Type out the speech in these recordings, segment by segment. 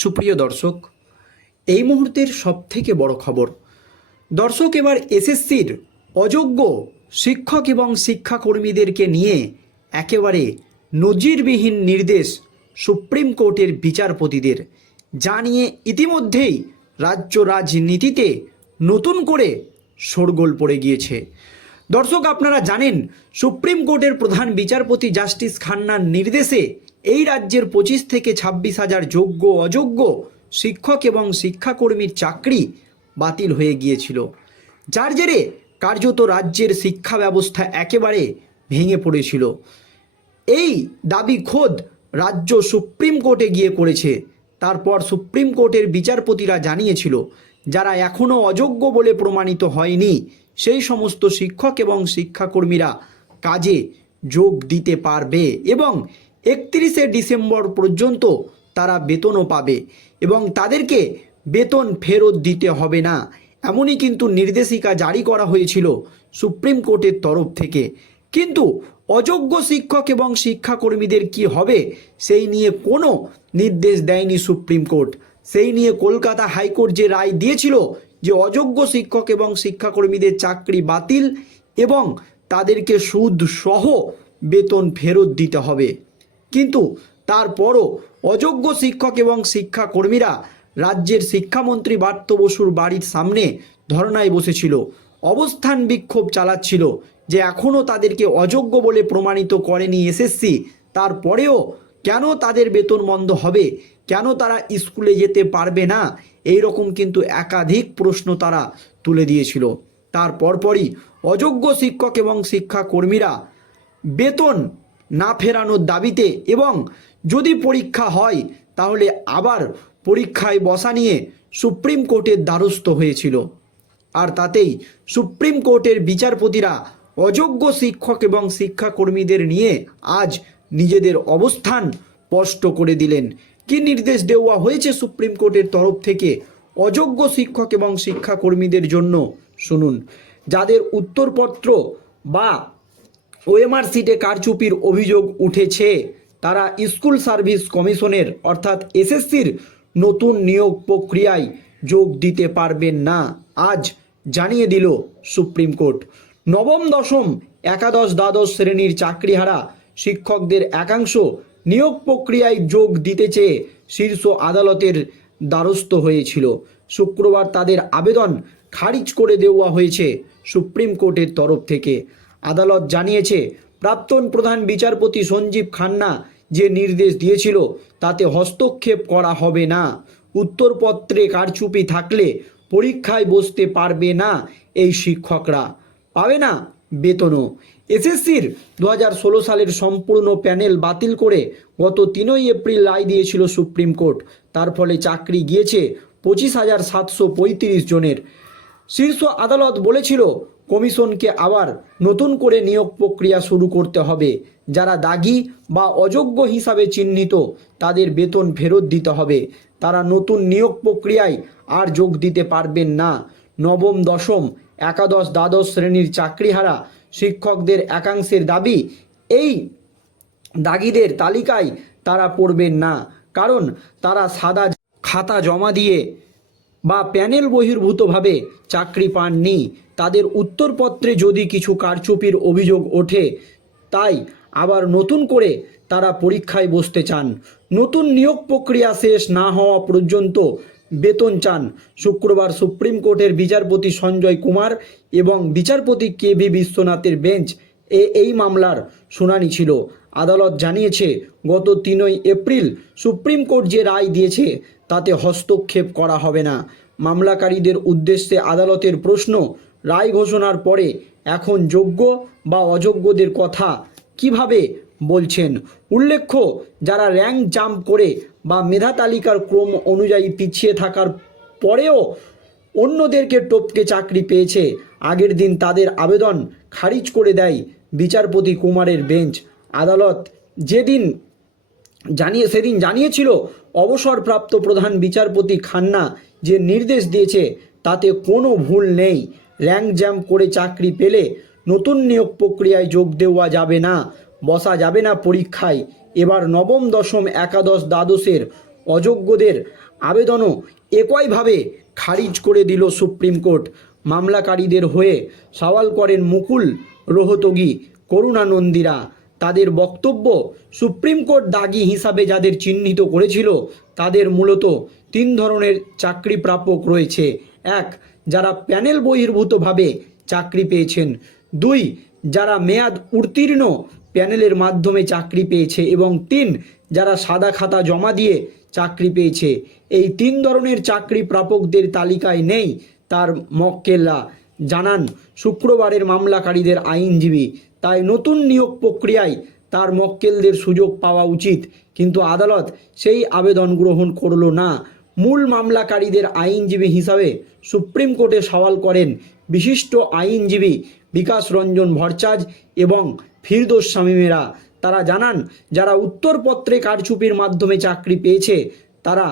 সুপ্রিয় দর্শক, এই মুহূর্তের সবথেকে বড় খবর, দর্শক এবার এসএসসির অযোগ্য শিক্ষক এবং শিক্ষাকর্মীদেরকে নিয়ে একেবারে নজিরবিহীন নির্দেশ সুপ্রিম কোর্টের বিচারপতিদের যা নিয়ে ইতিমধ্যেই রাজ্য রাজনীতিতে নতুন করে শোরগোল পড়ে গিয়েছে। দর্শক, আপনারা জানেন, সুপ্রিম কোর্টের প্রধান বিচারপতি জাস্টিস খান্নার নির্দেশে এই রাজ্যের পঁচিশ থেকে ছাব্বিশ হাজার যোগ্য অযোগ্য শিক্ষক এবং শিক্ষাকর্মীর চাকরি বাতিল হয়ে গিয়েছিল। যার জেরে কার্যত রাজ্যের শিক্ষা ব্যবস্থা একেবারে ভেঙে পড়েছিল। এই দাবি খোদ রাজ্য সুপ্রিম কোর্টে গিয়ে করেছে। তারপর সুপ্রিম কোর্টের বিচারপতিরা জানিয়েছিল, যারা এখনও অযোগ্য বলে প্রমাণিত হয়নি, সেই সমস্ত শিক্ষক এবং শিক্ষাকর্মীরা কাজে যোগ দিতে পারবে এবং একত্রিশে ডিসেম্বর পর্যন্ত তারা বেতনও পাবে এবং তাদেরকে বেতন ফেরত দিতে হবে না। এমনই কিন্তু নির্দেশিকা জারি করা হয়েছিল সুপ্রিম কোর্টের তরফ থেকে। কিন্তু অযোগ্য শিক্ষক এবং শিক্ষাকর্মীদের কি হবে সেই নিয়ে কোনো নির্দেশ দেয়নি সুপ্রিম কোর্ট। সেই নিয়ে কলকাতা হাইকোর্ট যে রায় দিয়েছিল যে অযোগ্য শিক্ষক এবং শিক্ষাকর্মীদের চাকরি বাতিল এবং তাদেরকে সুদ সহ বেতন ফেরত দিতে হবে। কিন্তু তারপরও অযোগ্য শিক্ষক এবং শিক্ষাকর্মীরা রাজ্যের শিক্ষামন্ত্রী বার্ত বসুর বাড়ির সামনে ধর্নায় বসেছিল। অবস্থান বিক্ষোভ চালাচ্ছিল যে এখনও তাদেরকে অযোগ্য বলে প্রমাণিত করেনি এসএসসি। তারপরেও কেন তাদের বেতন বন্ধ হবে? কেন তারা স্কুলে যেতে পারবে না? এই রকম কিন্তু একাধিক প্রশ্ন তারা তুলে দিয়েছিল। তার পরপরই অযোগ্য শিক্ষক এবং শিক্ষাকর্মীরা বেতন না ফেরানোর দাবিতে এবং যদি পরীক্ষা হয়, তাহলে আবার পরীক্ষায় বসা নিয়ে সুপ্রিম কোর্টের দ্বারস্থ হয়েছিল। আর তাতেই সুপ্রিম কোর্টের বিচারপতিরা অযোগ্য শিক্ষক এবং শিক্ষাকর্মীদের নিয়ে আজ নিজেদের অবস্থান স্পষ্ট করে দিলেন। কি নির্দেশ দেওয়া হয়েছে সুপ্রিম কোর্টের তরফ থেকে অযোগ্য শিক্ষক এবং শিক্ষাকর্মীদের জন্য? শুনুন। যাদের উত্তরপত্র বা ওএমআর সিটে কারচুপির অভিযোগ উঠেছে। তারা স্কুল সার্ভিস কমিশনের, অর্থাৎ এসএসসির নতুন নিয়োগ প্রক্রিয়ায় যোগ দিতে পারবেন না। আজ জানিয়ে দিল সুপ্রিম কোর্ট। নবম, দশম, একাদশ, দ্বাদশ শ্রেণির চাকরিহারা শিক্ষকদের একাংশ নিয়োগ প্রক্রিয়ায় যোগ দিতে চেয়ে শীর্ষ আদালতের দ্বারস্থ হয়েছিল। শুক্রবার তাদের আবেদন খারিজ করে দেওয়া হয়েছে সুপ্রিম কোর্টের তরফ থেকে। আদালত জানিয়েছে, প্রাক্তন প্রধান বিচারপতি সঞ্জীব খান্না যে নির্দেশ দিয়েছিল, তাতে হস্তক্ষেপ করা হবে না। উত্তরপত্রে কারচুপি থাকলে পরীক্ষায় বসতে পারবে না এই শিক্ষকরা। পাবে না বেতনও। এসএসসির দু ষোলো সালের সম্পূর্ণ প্যানেল বাতিল করে গত তিনই এপ্রিল রায় দিয়েছিল সুপ্রিম কোর্ট। তার ফলে চাকরি গিয়েছে পঁচিশ হাজার সাতশো পঁয়ত্রিশ জনের। শীর্ষ আদালত বলেছিল কমিশনকে আবার নতুন করে নিয়োগ প্রক্রিয়া শুরু করতে হবে। যারা দাগি বা অযোগ্য হিসাবে চিহ্নিত, তাদের বেতন ফেরত দিতে হবে। তারা নতুন নিয়োগ প্রক্রিয়ায় আর যোগ দিতে পারবেন না। নবম, দশম, একাদশ, দ্বাদশ শ্রেণির চাকরিহারা শিক্ষকদের একাংশের দাবি, এই দাগিদের তালিকায় তারা পড়বেন না। কারণ তারা সাদা খাতা জমা দিয়ে বা প্যানেল বহির্ভূতভাবে চাকরি পাননি। তাদের উত্তরপত্রে যদি কিছু কারচুপির অভিযোগ ওঠে, তাই আবার নতুন করে তারা পরীক্ষায় বসতে চান। নতুন নিয়োগ প্রক্রিয়া শেষ না হওয়া পর্যন্ত বেতন চান। শুক্রবার সুপ্রিম কোর্টের বিচারপতি সঞ্জয় কুমার এবং বিচারপতি কে ভি বিশ্বনাথের বেঞ্চ এ এই মামলার শুনানি ছিল। আদালত জানিয়েছে, গত তিনই এপ্রিল সুপ্রিম কোর্ট যে রায় দিয়েছে, তাতে হস্তক্ষেপ করা হবে না। মামলাকারীদের উদ্দেশ্যে আদালতের প্রশ্ন রায় ঘোষণার পরে এখন যোগ্য বা অযোগ্যদের কথা কীভাবে বলছেন? উল্লেখ্য, যারা র্যাঙ্ক জাম্প করে বা মেধা তালিকার ক্রম অনুযায়ী পিছিয়ে থাকার পরেও অন্যদেরকে টপকে চাকরি পেয়েছে। আগের দিন তাদের আবেদন খারিজ করে দেয় বিচারপতি কুমারের বেঞ্চ। আদালত যেদিন জানিয়ে সেদিন জানিয়েছিল, অবসরপ্রাপ্ত প্রধান বিচারপতি খান্না যে নির্দেশ দিয়েছে, তাতে কোনো ভুল নেই। র্যাঙ্ক জ্যাম করে চাকরি পেলে নতুন নিয়োগ প্রক্রিয়ায় যোগ দেওয়া যাবে না, বসা যাবে না পরীক্ষায়। এবার নবম, দশম, একাদশ দ্বাদশের অযোগ্যদের আবেদনও একইভাবে খারিজ করে দিল সুপ্রিম কোর্ট। মামলাকারীদের হয়ে সওয়াল করেন মুকুল রোহতগি করুণানন্দীরা তাদের বক্তব্য সুপ্রিম কোর্ট দাগি হিসাবে যাদের চিহ্নিত করেছিল, তাদের মূলত তিন ধরনের চাকরি প্রাপক রয়েছে। এক যারা প্যানেল বহির্ভূতভাবে চাকরি পেয়েছেন। দুই, যারা মেয়াদ উত্তীর্ণ প্যানেলের মাধ্যমে চাকরি পেয়েছে এবং তিন, যারা সাদা খাতা জমা দিয়ে চাকরি পেয়েছে। এই তিন ধরনের চাকরি প্রাপকদের তালিকায় নেই তার মক্কেলরা। জানান, শুক্রবারের মামলাকারীদের আইনজীবী। তাই নতুন নিয়োগ প্রক্রিয়ায় তার মক্কেলদের সুযোগ পাওয়া উচিত। কিন্তু আদালত সেই আবেদন গ্রহণ করল না। মূল মামলাকারীদের আইনজীবী হিসাবে সুপ্রিম কোর্টে সওয়াল করেন বিশিষ্ট আইনজীবী বিকাশ রঞ্জন ভরচাজ এবং ফিরদোস শামীমেরা। তারা জানান, যারা উত্তরপত্রে কারচুপির মাধ্যমে চাকরি পেয়েছে, তারা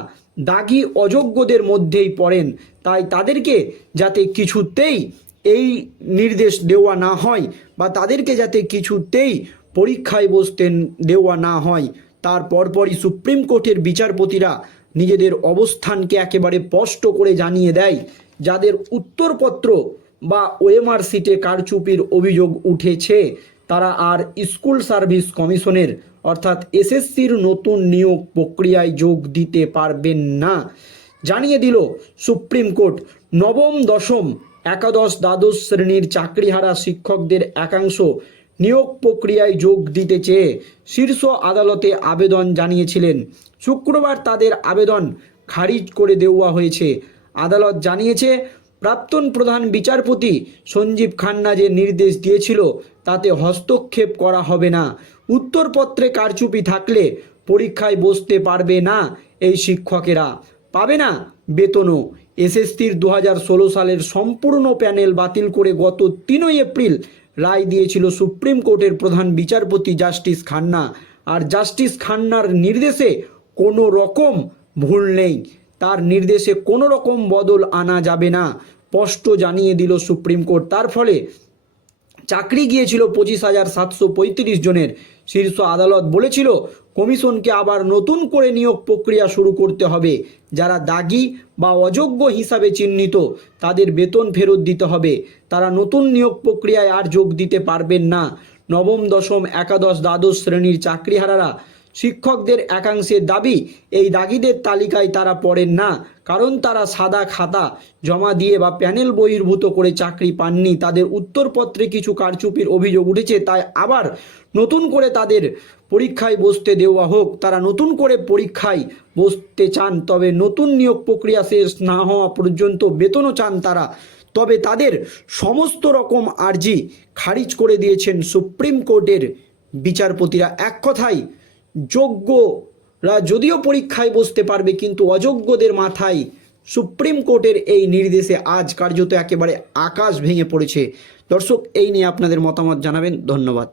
দাগি অযোগ্যদের মধ্যেই পড়েন। তাই তাদেরকে যাতে কিছুতেই এই নির্দেশ দেওয়া না হয় বা তাদেরকে যাতে কিছুতেই পরীক্ষায় বসতে দেওয়া না হয়, তার পরপরই সুপ্রিম কোর্টের বিচারপতিরা নিজেদের অবস্থানকে একেবারে স্পষ্ট করে জানিয়ে দেয়, যাদের উত্তরপত্র বা ওএমআর সিটে কারচুপির অভিযোগ উঠেছে। তারা আর স্কুল সার্ভিস কমিশনের, অর্থাৎ এসএসসির নতুন নিয়োগ প্রক্রিয়ায় যোগ দিতে পারবেন না। জানিয়ে দিল সুপ্রিম কোর্ট, নবম, দশম, একাদশ, দ্বাদশ শ্রেণির চাকরিহারা শিক্ষকদের একাংশ নিয়োগ প্রক্রিয়ায় যোগ দিতে চেয়ে শীর্ষ আদালতে আবেদন জানিয়েছিলেন। শুক্রবার তাদের আবেদন খারিজ করে দেওয়া হয়েছে। আদালত জানিয়েছে, প্রাক্তন প্রধান বিচারপতি সঞ্জীব খান্না যে নির্দেশ দিয়েছিল তাতে হস্তক্ষেপ করা হবে না। উত্তরপত্রে কারচুপি থাকলে পরীক্ষায় বসতে পারবে না এই শিক্ষকেরা। পাবে না বেতনও। এসএসসির দু হাজার ষোলো সালের সম্পূর্ণ প্যানেল বাতিল করে গত তিনই এপ্রিল রায় দিয়েছিল সুপ্রিম কোর্টের প্রধান বিচারপতি জাস্টিস খান্না। আর জাস্টিস খান্নার নির্দেশে কোনো রকম ভুল নেই। তার নির্দেশে কোনো রকম বদল আনা যাবে না। স্পষ্ট জানিয়ে দিল সুপ্রিম কোর্ট। তার ফলে চাকরি গিয়েছিল পঁচিশ হাজার সাতশো পঁয়ত্রিশ জনের। শীর্ষ আদালত বলেছিল, কমিশনকে আবার নতুন করে নিয়োগ প্রক্রিয়া শুরু করতে হবে। যারা দাগি বা অযোগ্য হিসাবে চিহ্নিত, তাদের বেতন ফেরত দিতে হবে। তারা নতুন নিয়োগ প্রক্রিয়ায় আর যোগ দিতে পারবেন না। নবম দশম একাদশ দ্বাদশ শ্রেণির চাকরিহারারা শিক্ষকদের একাংশের দাবি, এই দাগিদের তালিকায় তারা পড়েন না, কারণ তারা সাদা খাতা, জমা দিয়ে বা প্যানেল বহির্ভূত করে চাকরি পাননি। তাদের উত্তরপত্রে কিছু কারচুপির অভিযোগ উঠেছে, তাই আবার নতুন করে তাদের পরীক্ষায় বসতে দেওয়া হোক। তারা নতুন করে পরীক্ষায় বসতে চান, তবে নতুন নিয়োগ প্রক্রিয়া শেষ না হওয়া পর্যন্ত বেতনও চান তারা। তবে তাদের সমস্ত রকম আর্জি খারিজ করে দিয়েছেন সুপ্রিম কোর্টের বিচারপতিরা। এক কথায় যোগ্যরা যদিও পরীক্ষায় বসতে পারবে, কিন্তু অযোগ্যদের মাথায় সুপ্রিম কোর্টের এই নির্দেশে আজ কার্যত একেবারে আকাশ ভেঙে পড়েছে। দর্শক, এই নিয়ে আপনাদের মতামত জানাবেন। ধন্যবাদ।